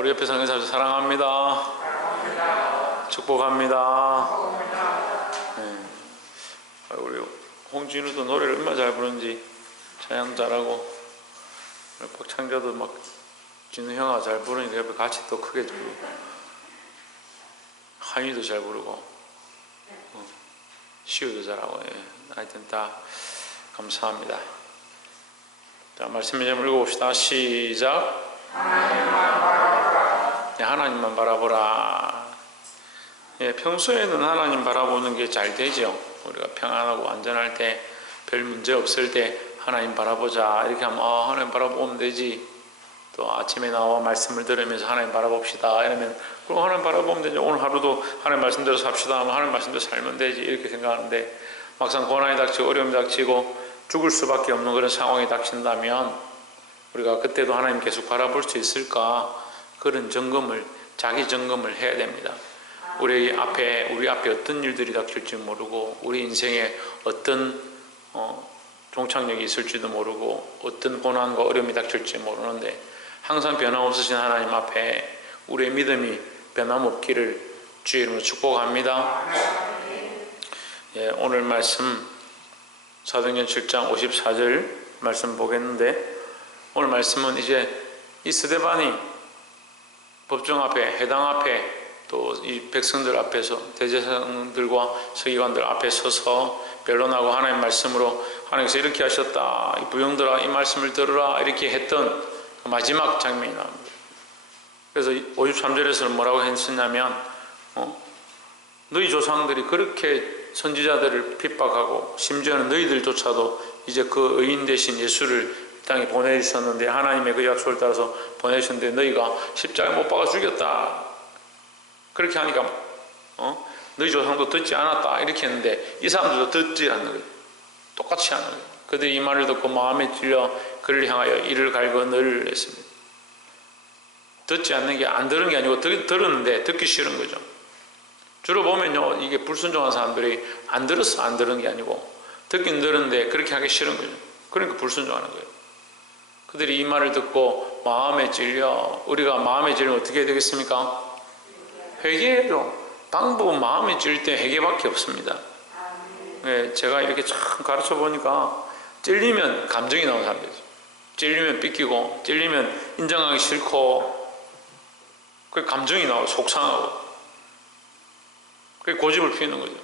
우리 옆에 사는 사람 사랑합니다. 축복합니다. 네. 우리 홍진우도 노래를 얼마나 잘 부르는지, 찬양 잘하고, 박창자도 막 진우 형아 잘 부르니까 옆에 같이 또 크게 부르고, 한이도 잘 부르고, 시우도 잘하고, 예. 하여튼 다 감사합니다. 자, 말씀 좀 읽어봅시다. 시작. 하나님만 바라보라. 예, 평소에는 하나님 바라보는 게 잘 되죠. 우리가 평안하고 안전할 때, 별 문제 없을 때 하나님 바라보자 이렇게 하면 하나님 바라보면 되지. 또 아침에 나와 말씀을 들으면서 하나님 바라봅시다 이러면 그럼 하나님 바라보면 되죠. 오늘 하루도 하나님 말씀대로 삽시다 하면 하나님 말씀대로 살면 되지 이렇게 생각하는데, 막상 고난이 닥치고 어려움이 닥치고 죽을 수밖에 없는 그런 상황이 닥친다면 우리가 그때도 하나님 계속 바라볼 수 있을까, 그런 점검을, 자기 점검을 해야 됩니다. 우리 앞에 어떤 일들이 닥칠지 모르고, 우리 인생에 어떤 종착역이 있을지도 모르고, 어떤 고난과 어려움이 닥칠지 모르는데, 항상 변함없으신 하나님 앞에 우리의 믿음이 변함없기를 주의 이름으로 축복합니다. 예, 오늘 말씀 사도행전 7장 54절 말씀 보겠는데, 오늘 말씀은 이제 이 스데반이 법정 앞에, 해당 앞에, 또 이 백성들 앞에서, 대제사장들과 서기관들 앞에 서서 변론하고 하나님 말씀으로 하나님께서 이렇게 하셨다, 이 부형들아 이 말씀을 들으라 이렇게 했던 그 마지막 장면이 나옵니다. 그래서 53절에서는 뭐라고 했었냐면 너희 조상들이 그렇게 선지자들을 핍박하고, 심지어는 너희들조차도 이제 그 의인 되신 예수를 이 땅에 보내주셨는데, 하나님의 그 약속을 따라서 보내주셨는데 너희가 십자가에 못 박아 죽였다 그렇게 하니까 너희 조상도 듣지 않았다 이렇게 했는데, 이 사람들도 듣지 않는 거예요. 똑같이 하는 거예요. 그들이 이 말을 듣고 마음에 찔려 그를 향하여 이를 갈고 늘 했습니다. 듣지 않는 게, 안 들은 게 아니고 들었는데 듣기 싫은 거죠. 주로 보면요, 이게 불순종한 사람들이 안 들은 게 아니고 듣긴 들었는데 그렇게 하기 싫은 거죠. 그러니까 불순종하는 거예요. 그들이 이 말을 듣고 마음에 찔려, 우리가 마음에 찔리면 어떻게 해야 되겠습니까? 회개해야죠. 방법은 마음에 찔릴 때 회개밖에 없습니다. 네, 제가 이렇게 참 가르쳐 보니까 찔리면 감정이 나오는 사람들이죠. 찔리면 삐끼고, 찔리면 인정하기 싫고, 그 감정이 나오고 속상하고, 그 고집을 피우는 거죠.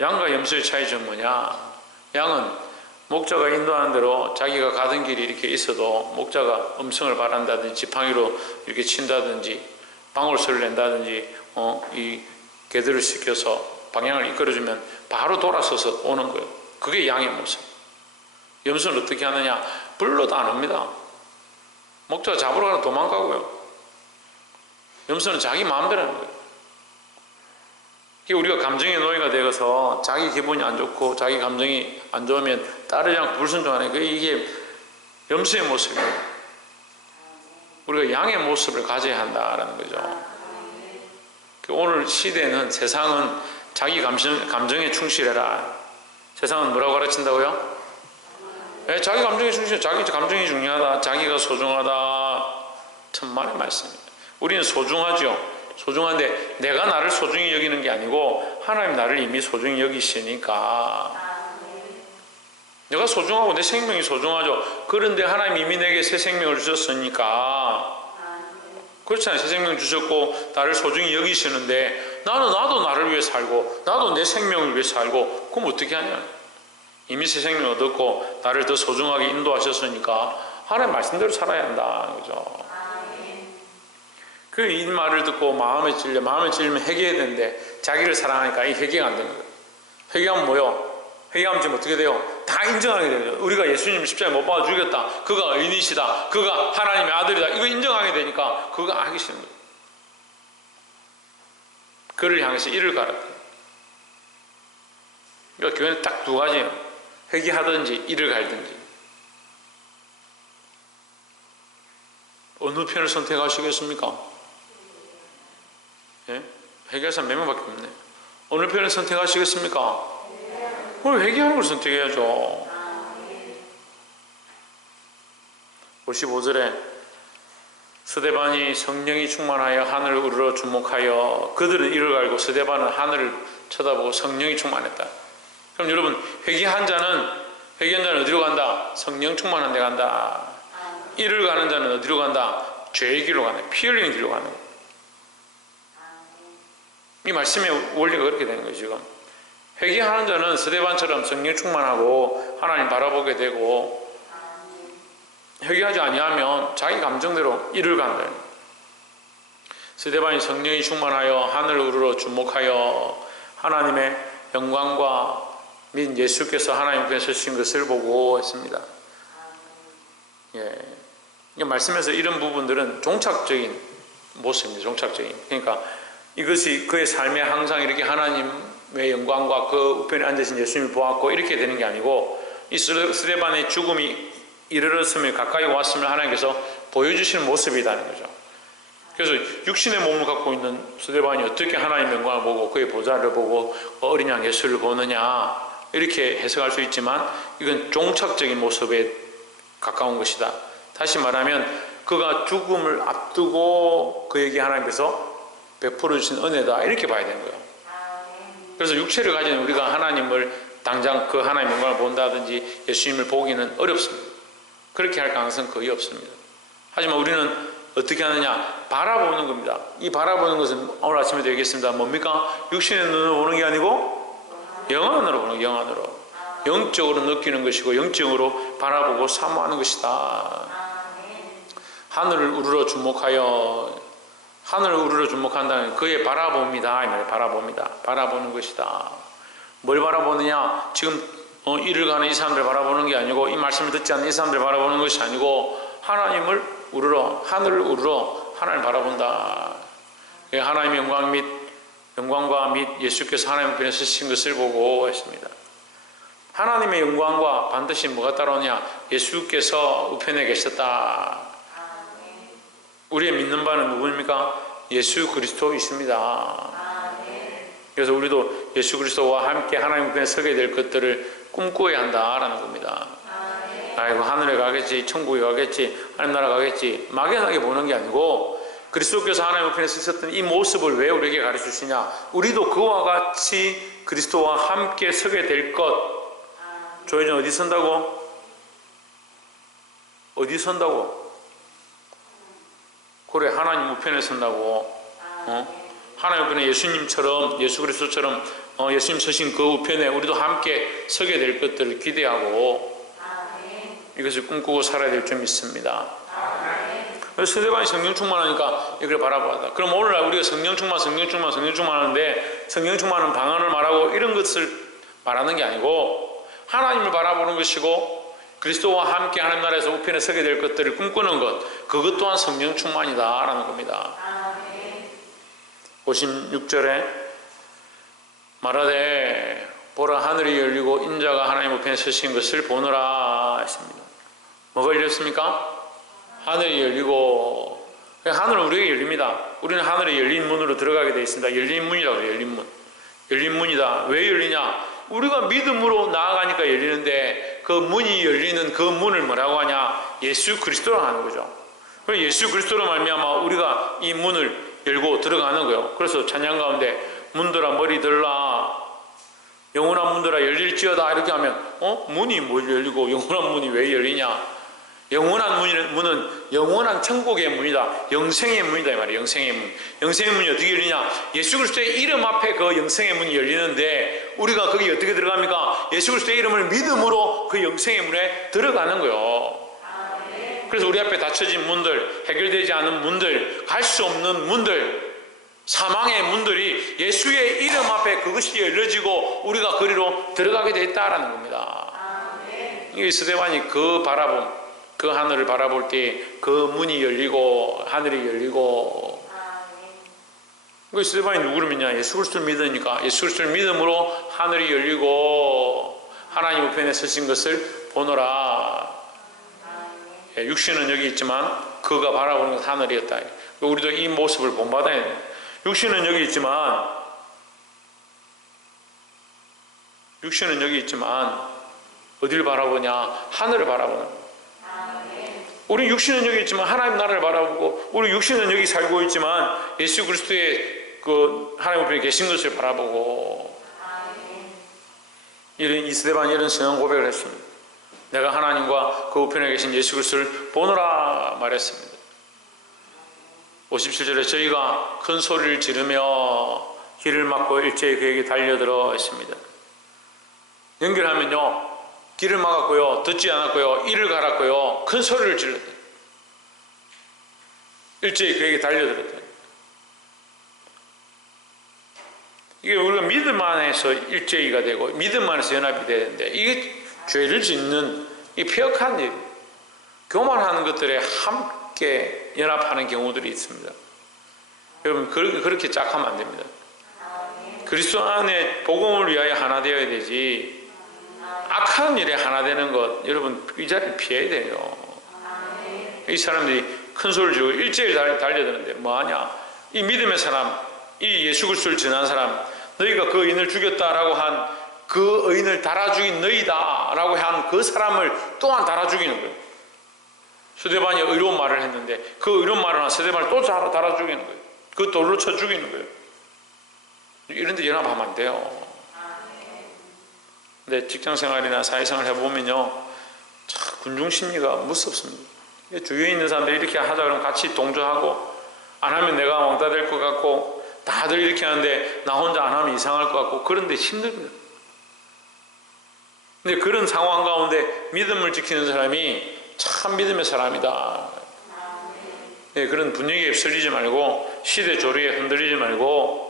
양과 염소의 차이점은 뭐냐? 양은 목자가 인도하는 대로 자기가 가던 길이 이렇게 있어도 목자가 음성을 바란다든지 지팡이로 이렇게 친다든지 방울소리를 낸다든지 이 개들을 시켜서 방향을 이끌어주면 바로 돌아서서 오는 거예요. 그게 양의 모습. 염소는 어떻게 하느냐? 불러도 안 옵니다. 목자가 잡으러 가서 도망가고요. 염소는 자기 마음대로 하는 거예요. 우리가 감정의 노예가 되어서 자기 기분이 안 좋고 자기 감정이 안 좋으면 따르지 않고 불순종하는 거예요. 이게 염소의 모습이에요. 우리가 양의 모습을 가져야 한다는 거죠. 오늘 시대는, 세상은 자기 감정에 충실해라. 세상은 뭐라고 가르친다고요? 네, 자기 감정에 충실해. 자기 감정이 중요하다. 자기가 소중하다. 천만의 말씀입니다. 우리는 소중하죠. 소중한데 내가 나를 소중히 여기는 게 아니고 하나님 나를 이미 소중히 여기시니까. 내가 소중하고 내 생명이 소중하죠. 그런데 하나님 이미 내게 새 생명을 주셨으니까. 그렇잖아요. 새 생명 주셨고 나를 소중히 여기시는데 나도 나를 위해 살고 나도 내 생명을 위해 살고, 그럼 어떻게 하냐? 이미 새 생명을 얻었고 나를 더 소중하게 인도하셨으니까 하나님 말씀대로 살아야 한다는 거죠. 이 말을 듣고 마음에 찔리면 회개해야 되는데 자기를 사랑하니까 이 회개가 안 되는 거예요. 회개하면 뭐요? 회개하면 지금 어떻게 돼요? 다 인정하게 되죠. 우리가 예수님 십자가에 못 박아 죽였다, 그가 의인이시다, 그가 하나님의 아들이다, 이거 인정하게 되니까 그거 하기 싫은 거예요. 그를 향해서 이를 가르쳐요. 그러니까 교회는 딱 두 가지예요. 회개하든지 이를 갈든지. 어느 편을 선택하시겠습니까? 예? 회개할 사람 몇 명밖에 없네. 어느 편을 선택하시겠습니까? 그럼 회개하는 걸 선택해야죠. 55절에 스데반이 성령이 충만하여 하늘을 우러러 주목하여 그들은 이를 알고 스데반은 하늘을 쳐다보고 성령이 충만했다. 그럼 여러분 회개한 자는 어디로 간다? 성령 충만한 데 간다. 이를 가는 자는 어디로 간다? 죄의 길로 간다. 피 흘리는 길로 가는 거예요. 이 말씀의 원리가 그렇게 되는 거예요. 지금 회개하는 자는 스데반처럼 성령 충만하고 하나님 바라보게 되고, 회개하지 아니하면 자기 감정대로 이를 간다. 스데반이 성령이 충만하여 하늘을 우러러 주목하여 하나님의 영광과 및 예수께서 하나님 앞에 서신 것을 보고 했습니다. 이 말씀에서 이런 부분들은 종착적인 모습입니다. 종착적인. 그러니까 이것이 그의 삶에 항상 이렇게 하나님의 영광과 그 우편에 앉으신 예수님을 보았고 이렇게 되는 게 아니고, 이 스데반의 죽음이 이르렀음을 가까이 왔음을 하나님께서 보여주시는 모습이라는 거죠. 그래서 육신의 몸을 갖고 있는 스데반이 어떻게 하나님의 영광을 보고 그의 보좌를 보고 어린 양 예수를 보느냐, 이렇게 해석할 수 있지만 이건 종착적인 모습에 가까운 것이다. 다시 말하면 그가 죽음을 앞두고 그에게 하나님께서 베풀어 주신 은혜다, 이렇게 봐야 되는 거예요. 그래서 육체를 가진 우리가 하나님을 당장 그 하나님의 영광을 본다든지 예수님을 보기는 어렵습니다. 그렇게 할 가능성은 거의 없습니다. 하지만 우리는 어떻게 하느냐? 바라보는 겁니다. 이 바라보는 것은 오늘 아침에도 얘기했습니다. 뭡니까? 육신의 눈으로 보는 게 아니고 영안으로 보는 거예요. 영안으로. 영적으로 느끼는 것이고 영적으로 바라보고 사모하는 것이다. 하늘을 우러러 주목하여, 하늘을 우러러 주목한다는 그의 바라봅니다. 이 말이에요. 바라봅니다. 바라보는 것이다. 뭘 바라보느냐? 지금 일을 가는 이 사람들 바라보는 게 아니고, 이 말씀을 듣지 않는 이 사람들 바라보는 것이 아니고, 하나님을 우러러, 하늘을 우러러 하나님을 바라본다. 하나님의 영광과 및 예수께서 하나님 편에 서신 것을 보고 했습니다. 하나님의 영광과 반드시 뭐가 따라오냐? 예수께서 우편에 계셨다. 우리의 믿는 바는 누구입니까? 예수 그리스도이십니다. 그래서 우리도 예수 그리스도와 함께 하나님 편에 서게 될 것들을 꿈꿔야 한다라는 겁니다. 아이고 하늘에 가겠지, 천국에 가겠지, 하나님 나라 가겠지, 막연하게 보는 게 아니고, 그리스도께서 하나님 편에 서셨던 이 모습을 왜 우리에게 가르쳐 주시냐? 우리도 그와 같이 그리스도와 함께 서게 될 것. 조혜정 어디 선다고? 어디 선다고? 그래, 하나님 우편에 선다고. 하나님 우편에 예수님처럼, 예수 그리스도처럼 예수님 서신 그 우편에 우리도 함께 서게 될 것들을 기대하고 이것을 꿈꾸고 살아야 될 점 있습니다. 스데반이 성령 충만하니까 이걸 바라보다. 그럼 오늘날 우리가 성령 충만 하는데, 성령 충만은 방언을 말하고 이런 것을 말하는 게 아니고 하나님을 바라보는 것이고 그리스도와 함께 하나님 나라에서 우편에 서게 될 것들을 꿈꾸는 것, 그것 또한 성령 충만이다라는 겁니다. 56절에 말하되 보라 하늘이 열리고 인자가 하나님 우편에 서신 것을 보노라 했습니다. 뭐가 열렸습니까? 하늘이 열리고, 하늘은 우리에게 열립니다. 우리는 하늘에 열린 문으로 들어가게 되어 있습니다. 열린 문이라고 해요. 열린 문. 열린 문이다. 왜 열리냐? 우리가 믿음으로 나아가니까 열리는데, 그 문이 열리는 그 문을 뭐라고 하냐? 예수 그리스도라고 하는 거죠. 예수 그리스도로 말미암아 우리가 이 문을 열고 들어가는 거예요. 그래서 찬양 가운데 문들아 머리 들라, 영원한 문들아 열릴지어다, 이렇게 하면 문이 뭘 열리고 영원한 문이 왜 열리냐? 영원한 문은 영원한 천국의 문이다. 영생의 문이다 이 말이에요. 영생의 문. 영생의 문이 어떻게 열리냐? 예수 그리스도의 이름 앞에 그 영생의 문이 열리는데, 우리가 거기 어떻게 들어갑니까? 예수 그리스도의 이름을 믿음으로 그 영생의 문에 들어가는 거예요. 그래서 우리 앞에 닫혀진 문들, 해결되지 않은 문들, 갈 수 없는 문들, 사망의 문들이 예수의 이름 앞에 그것이 열려지고 우리가 그리로 들어가게 되었다라는 겁니다. 이 스데반이 그 바라봄, 그 하늘을 바라볼 때 그 문이 열리고 하늘이 열리고, 그 스데반이 누구를 믿냐? 예수 그리스도를 믿으니까 예수 그리스도를 믿음으로 하늘이 열리고 하나님 우편에 서신 것을 보노라. 육신은 여기 있지만 그가 바라보는 것은 하늘이었다. 우리도 이 모습을 본받아야 돼. 육신은 여기 있지만 어디를 바라보냐? 하늘을 바라보는 거예요. 우리 육신은 여기 있지만 하나님 나라를 바라보고 우리 육신은 여기 살고 있지만 예수 그리스도의 그 하나님 앞에 계신 것을 바라보고 이런 이스데반이 이런 신앙 고백을 했습니다. 내가 하나님과 그 우편에 계신 예수 그리스도를 보노라 말했습니다. 57절에 저희가 큰 소리를 지르며 길을 막고 일제히 그에게 달려들어 했습니다. 연결하면요, 길을 막았고요, 듣지 않았고요, 이를 갈았고요, 큰 소리를 질렀다. 일제히 그에게 달려들었다. 이게 우리가 믿음 안에서 일제히가 되고 믿음 안에서 연합이 되는데 이게 죄를 짓는 이 폐역한 일, 교만하는 것들에 함께 연합하는 경우들이 있습니다. 여러분 그렇게 짝하면 안 됩니다. 그리스도 안에 복음을 위하여 하나 되어야 되지, 악한 일에 하나 되는 것, 여러분 이 자리를 피해야 돼요. 이 사람들이 큰 소리를 지르고 일제히 달려드는데 뭐하냐? 이 믿음의 사람, 이 예수 그리스도를 전한 사람, 너희가 그 의인을 죽였다라고 한 그 의인을 달아 죽인 너희다라고 한 그 사람을 또한 달아 죽이는 거예요. 스데반이 의로운 말을 했는데 그 의로운 말을 한 스데반을 또 달아 죽이는 거예요. 그 돌로 쳐 죽이는 거예요. 이런 데 연합하면 안 돼요. 근데 직장생활이나 사회생활 해보면요, 참 군중심리가 무섭습니다. 주위에 있는 사람들이 이렇게 하자 그러면 같이 동조하고, 안 하면 내가 왕따 될 것 같고, 다들 이렇게 하는데 나 혼자 안 하면 이상할 것 같고, 그런데 힘듭니다. 근데 그런 상황 가운데 믿음을 지키는 사람이 참 믿음의 사람이다. 네, 그런 분위기에 휩쓸리지 말고, 시대 조리에 흔들리지 말고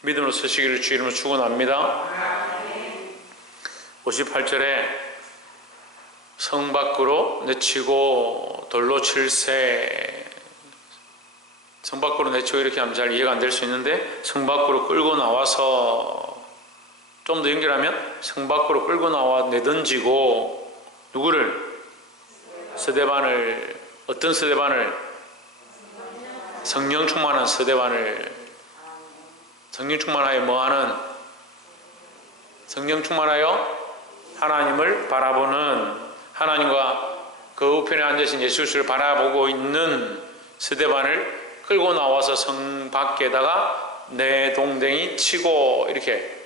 믿음으로 서시기를 주 이름으로 축원합니다. 58절에 성 밖으로 내치고 돌로 칠세. 성 밖으로 내치고 이렇게 하면 잘 이해가 안 될 수 있는데, 성 밖으로 끌고 나와서, 좀 더 연결하면 성 밖으로 끌고 나와 내던지고, 누구를? 스데반을. 어떤 스데반을? 성령 충만한 스데반을. 성령 충만하여 뭐하는? 성령 충만하여 하나님을 바라보는, 하나님과 그 우편에 앉으신 예수 그리스도를 바라보고 있는 스데반을 끌고 나와서 성 밖에다가 내동댕이 치고, 이렇게,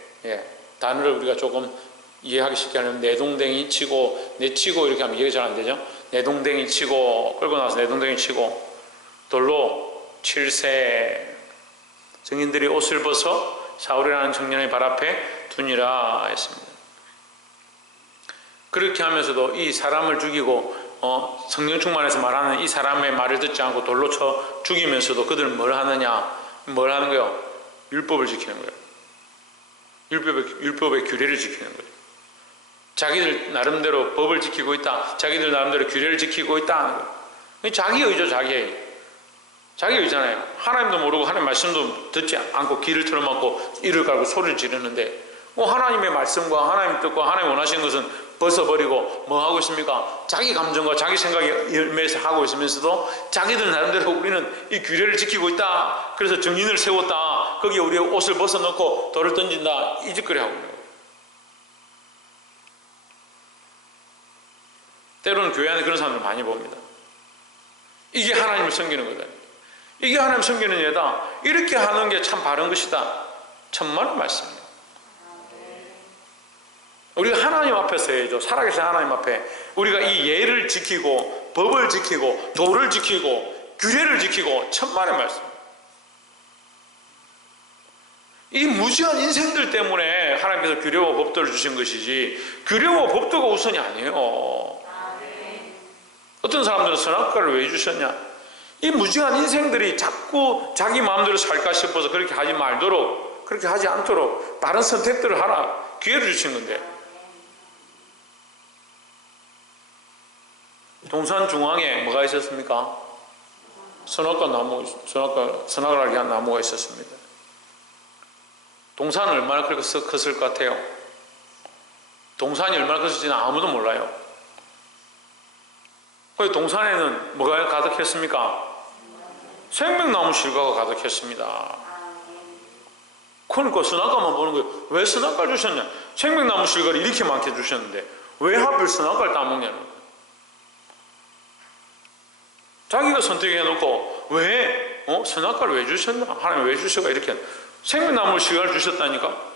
단어를 우리가 조금 이해하기 쉽게 하려면 내동댕이 치고, 내치고 이렇게 하면 이해가 잘 안 되죠. 내동댕이 치고, 끌고 나와서 내동댕이 치고 돌로 칠세. 증인들이 옷을 벗어 사울이라는 청년의 발 앞에 두니라 했습니다. 그렇게 하면서도 이 사람을 죽이고 성령 충만해서 말하는 이 사람의 말을 듣지 않고 돌로 쳐 죽이면서도 그들은 뭘 하느냐? 뭘 하는 거예요? 율법을 지키는 거예요. 율법의 규례를 지키는 거예요. 자기들 나름대로 법을 지키고 있다, 자기들 나름대로 규례를 지키고 있다 하는 거예요. 자기 의죠. 자기 의잖아요. 하나님도 모르고 하나님 말씀도 듣지 않고 귀를 틀어막고 이를 갈고 소리를 지르는데, 하나님의 말씀과 하나님 뜻과 하나님 원하시는 것은 벗어버리고 뭐 하고 있습니까? 자기 감정과 자기 생각에 열매해서 하고 있으면서도 자기들 나름대로 우리는 이 규례를 지키고 있다, 그래서 정인을 세웠다, 거기에 우리 옷을 벗어넣고 돌을 던진다, 이 짓거리 하고 있는 거예요. 때로는 교회 안에 그런 사람들 많이 봅니다. 이게 하나님을 섬기는 거다, 이게 하나님 섬기는 예다, 이렇게 하는 게 참 바른 것이다. 천만의 말씀입니다. 우리가 하나님 앞에서 해야죠. 살아계신 하나님 앞에 우리가 이 예를 지키고 법을 지키고 도를 지키고 규례를 지키고, 천만의 말씀. 이 무지한 인생들 때문에 하나님께서 규례와 법도를 주신 것이지, 규례와 법도가 우선이 아니에요. 어떤 사람들은 선악과를 왜 주셨냐? 이 무지한 인생들이 자꾸 자기 마음대로 살까 싶어서 그렇게 하지 말도록, 그렇게 하지 않도록 다른 선택들을 하라 기회를 주신 건데, 동산 중앙에 뭐가 있었습니까? 선악과 나무, 선악을 알게 한 나무가 있었습니다. 동산은 얼마나 그렇게 컸을 것 같아요? 동산이 얼마나 컸을지는 아무도 몰라요. 그 동산에는 뭐가 가득했습니까? 생명나무 실과가 가득했습니다. 그러니까 선악과만 보는 거예요. 왜 선악과를 주셨냐? 생명나무 실과를 이렇게 많게 주셨는데 왜 하필 선악과를 따먹냐는 거예요. 자기가 선택해놓고 왜 선악과를 왜 주셨나? 하나님 왜 주셔가 이렇게 생명나무 실과를 주셨다니까.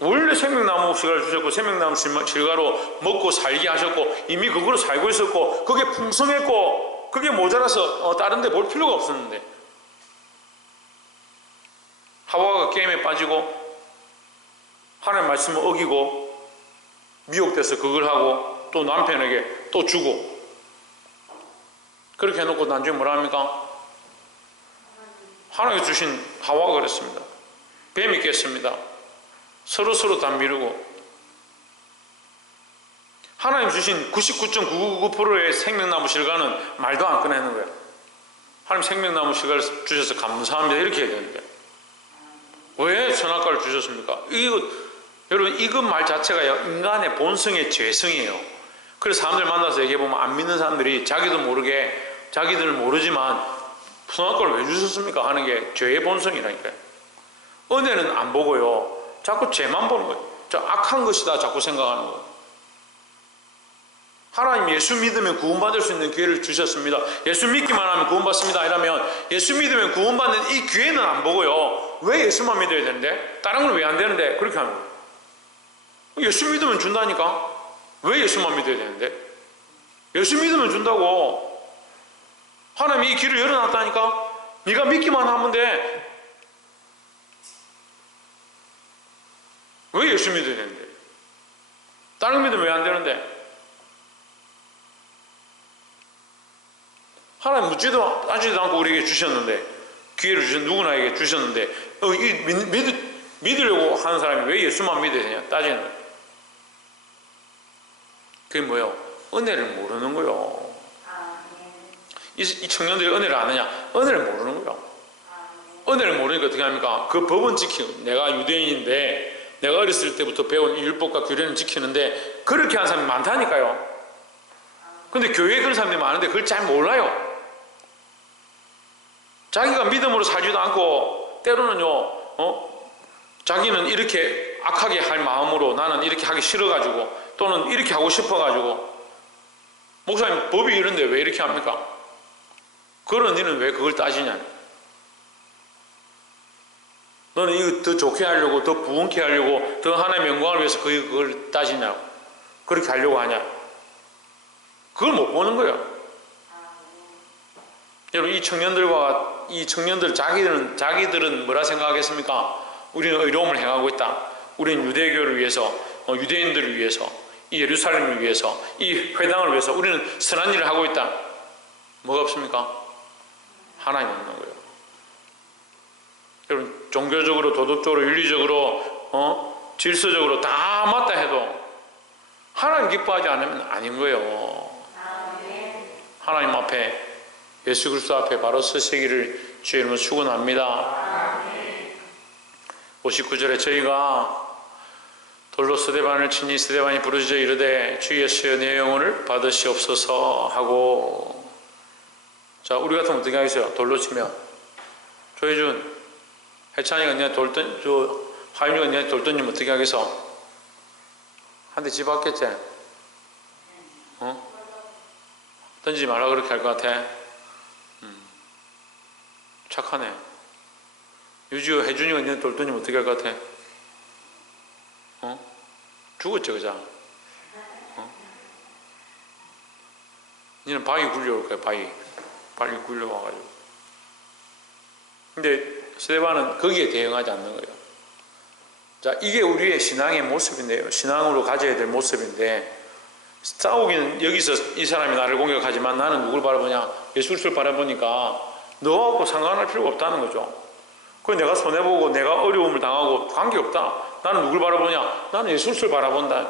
원래 생명나무 실과를 주셨고 생명나무 실과로 먹고 살게 하셨고 이미 그거로 살고 있었고 그게 풍성했고 그게 모자라서 다른 데 볼 필요가 없었는데 하와가 게임에 빠지고 하나님 말씀을 어기고 미혹돼서 그걸 하고 또 남편에게 또 주고 그렇게 해놓고 나중에 뭐라 합니까? 하나님이 주신 하와가 그랬습니다. 뱀이 깼습니다. 서로 다 미루고 하나님 주신 99.999%의 생명나무 실과는 말도 안 꺼내는 거예요. 하나님 생명나무 실과를 주셔서 감사합니다 이렇게 해야 되는데 왜 선악과를 주셨습니까? 여러분 이거 말 자체가 인간의 본성의 죄성이에요. 그래서 사람들 만나서 얘기해보면 안 믿는 사람들이 자기도 모르게 자기들은 모르지만 선악과를 왜 주셨습니까? 하는 게 죄의 본성이라니까요. 은혜는 안 보고요 자꾸 죄만 보는 거예요. 저 악한 것이다 자꾸 생각하는 거예요. 하나님 예수 믿으면 구원받을 수 있는 기회를 주셨습니다. 예수 믿기만 하면 구원받습니다. 이러면 예수 믿으면 구원받는 이 기회는 안 보고요 왜 예수만 믿어야 되는데? 다른 건 왜 안 되는데? 그렇게 하는 거예요. 예수 믿으면 준다니까? 왜 예수만 믿어야 되는데? 예수 믿으면 준다고. 하나님이 이 길을 열어놨다니까? 네가 믿기만 하면 돼. 왜 예수 믿어야 되는데? 다른 거 믿으면 왜 안 되는데? 하나님 묻지도 따지지도 않고 우리에게 주셨는데 기회를 주신 누구나에게 주셨는데 믿으려고 하는 사람이 왜 예수만 믿어야 되냐 따지는 거예요. 그게 뭐예요? 은혜를 모르는 거예요. 이 청년들이 은혜를 아느냐? 은혜를 모르는 거예요. 은혜를 모르니까 어떻게 합니까? 그 법은 지키고 내가 유대인인데 내가 어렸을 때부터 배운 율법과 규례는 지키는데 그렇게 하는 사람이 많다니까요. 근데 교회에 그런 사람들이 많은데 그걸 잘 몰라요. 자기가 믿음으로 살지도 않고 때로는요 자기는 이렇게 악하게 할 마음으로 나는 이렇게 하기 싫어가지고 또는 이렇게 하고 싶어가지고 목사님 법이 이런데 왜 이렇게 합니까? 그런 니는 왜 그걸 따지냐? 너는 이거 더 좋게 하려고 더 부흥케 하려고 더 하나님의 영광을 위해서 그걸 따지냐고 그렇게 하려고 하냐? 그걸 못 보는 거예요. 여러분 이 청년들 자기들은 뭐라 생각하겠습니까? 우리는 의로움을 행하고 있다. 우리는 유대교를 위해서 유대인들을 위해서 이 예루살렘을 위해서 이 회당을 위해서 우리는 선한 일을 하고 있다. 뭐가 없습니까? 하나님 없는 거예요. 여러분 종교적으로 도덕적으로 윤리적으로 질서적으로 다 맞다 해도 하나님 기뻐하지 않으면 아닌 거예요. 하나님 앞에 예수 그리스도 앞에 바로 서시기를 주의 이름으로 축원합니다. 59절에 저희가 돌로 스데반을 치니 스데반이 부르짖어 이르되 주 예수여 내 영혼을 받으시옵소서 하고. 자 우리 같으면 어떻게 하겠어요? 돌로 치면 조혜준 해찬이가 그냥 하윤이가 그냥 돌 던지면 어떻게 하겠어? 한 대 집었겠지? 던지지 말라 그렇게 할 것 같아? 착하네. 유지호 혜준이가 그냥 돌 던지면 어떻게 할 것 같아? 죽었지 그자? 니는 바위 굴려올 거야. 바위 굴려와가지고. 근데 스데반은 거기에 대응하지 않는 거예요. 자 이게 우리의 신앙의 모습인데요. 신앙으로 가져야 될 모습인데 싸우기는 여기서 이 사람이 나를 공격하지만 나는 누굴 바라보냐? 예수 그리스도를 바라보니까 너하고 상관할 필요가 없다는 거죠. 그래서 내가 손해보고 내가 어려움을 당하고 관계없다. 나는 누굴 바라보냐? 나는 예수 그리스도를 바라본다.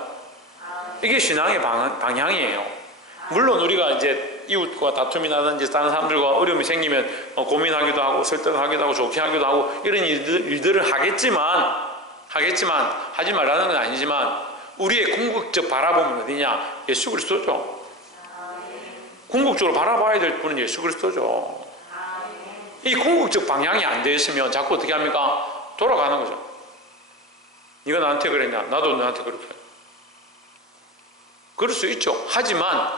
이게 신앙의 방향이에요. 물론 우리가 이제 이웃과 다툼이 나든지 다른 사람들과 어려움이 생기면 고민하기도 하고 설득하기도 하고 좋게 하기도 하고 이런 일들을 하겠지만 하지 말라는 건 아니지만 우리의 궁극적 바라보면 어디냐? 예수 그리스도죠. 궁극적으로 바라봐야 될 분은 예수 그리스도죠. 이 궁극적 방향이 안 되어 있으면 자꾸 어떻게 합니까? 돌아가는 거죠. 네가 나한테 그랬냐? 나도 너한테 그렇게. 그럴 수 있죠. 하지만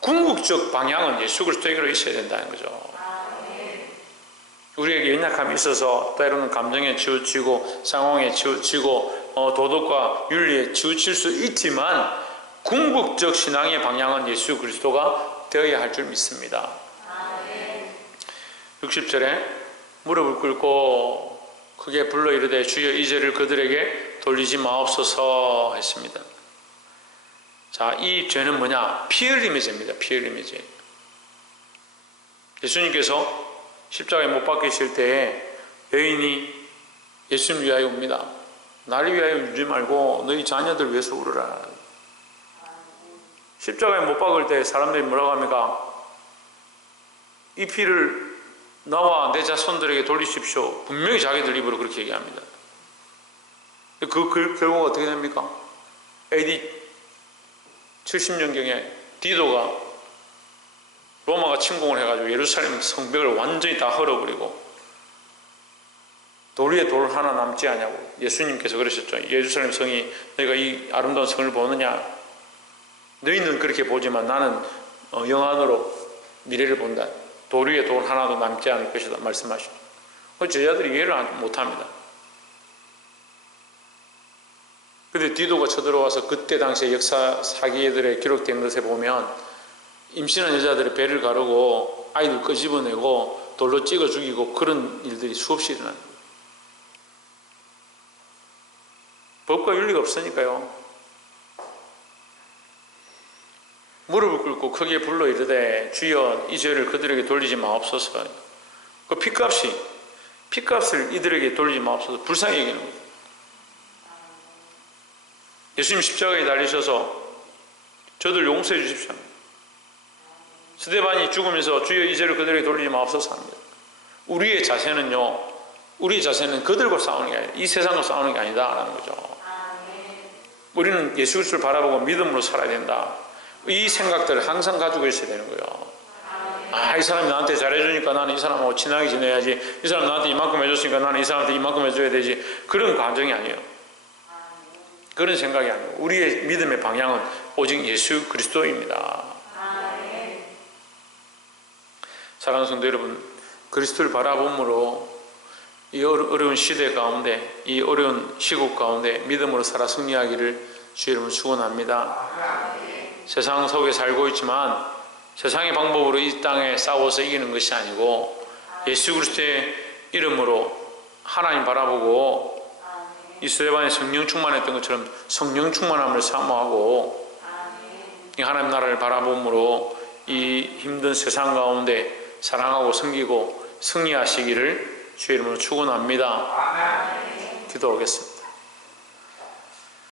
궁극적 방향은 예수 그리스도에게로 있어야 된다는 거죠. 우리에게 연약함이 있어서 때로는 감정에 치우치고 상황에 치우치고 도덕과 윤리에 치우칠 수 있지만 궁극적 신앙의 방향은 예수 그리스도가 되어야 할 줄 믿습니다. 60절에 무릎을 꿇고 크게 불러 이르되 주여 이 죄를 그들에게 돌리지 마옵소서 했습니다. 자, 이 죄는 뭐냐? 피 흘림의 죄입니다. 피 흘림의 죄. 예수님께서 십자가에 못 박히실 때에 여인이 예수님 위하여 웁니다. 나를 위하여 울지 말고 너희 자녀들 위해서 울으라. 십자가에 못 박을 때 사람들이 뭐라고 합니까? 이 피를 나와 내 자손들에게 돌리십시오. 분명히 자기들 입으로 그렇게 얘기합니다. 그 결과가 어떻게 됩니까? AD 70년경에 디도가 로마가 침공을 해가지고 예루살렘 성벽을 완전히 다 헐어버리고 돌 위에 돌 하나 남지 않냐고 예수님께서 그러셨죠. 예루살렘 성이 너희가 이 아름다운 성을 보느냐? 너희는 그렇게 보지만 나는 영안으로 미래를 본다. 돌 위에 돌 하나도 남지 않을 것이다 말씀하시죠. 제자들이 이해를 못합니다. 그런데 디도가 쳐들어와서 그때 당시에 역사 사기들에 기록된 것에 보면 임신한 여자들의 배를 가르고 아이들 끄집어내고 돌로 찍어 죽이고 그런 일들이 수없이 일어납니다. 법과 윤리가 없으니까요. 무릎을 꿇고 크게 불러 이르되 주여 이 죄를 그들에게 돌리지 마옵소서. 그 피값을 이들에게 돌리지 마옵소서. 불쌍히 얘기하는 거예요. 예수님 십자가에 달리셔서 저들 용서해 주십시오. 스데반이 죽으면서 주여 이 죄를 그들에게 돌리지 마옵소서 합니다. 우리의 자세는 그들과 싸우는 게 아니다. 이 세상과 싸우는 게 아니다라는 거죠. 우리는 예수 그리스도를 바라보고 믿음으로 살아야 된다. 이 생각들을 항상 가지고 있어야 되는 거예요. 이 사람이 나한테 잘해주니까 나는 이 사람하고 친하게 지내야지. 이 사람 나한테 이만큼 해줬으니까 나는 이 사람한테 이만큼 해줘야 되지. 그런 과정이 아니에요. 그런 생각이 아니에요. 우리의 믿음의 방향은 오직 예수 그리스도입니다. 사랑하는 성도 여러분, 그리스도를 바라봄으로 이 어려운 시대 가운데, 이 어려운 시국 가운데 믿음으로 살아 승리하기를 주의 이름으로 축원합니다. 세상 속에 살고 있지만 세상의 방법으로 이 땅에 싸워서 이기는 것이 아니고 예수 그리스도의 이름으로 하나님 바라보고 이 스데반의 성령 충만했던 것처럼 성령 충만함을 사모하고 이 하나님 나라를 바라봄으로 이 힘든 세상 가운데 사랑하고 섬기고 승리하시기를 주의 이름으로 축원합니다. 기도하겠습니다.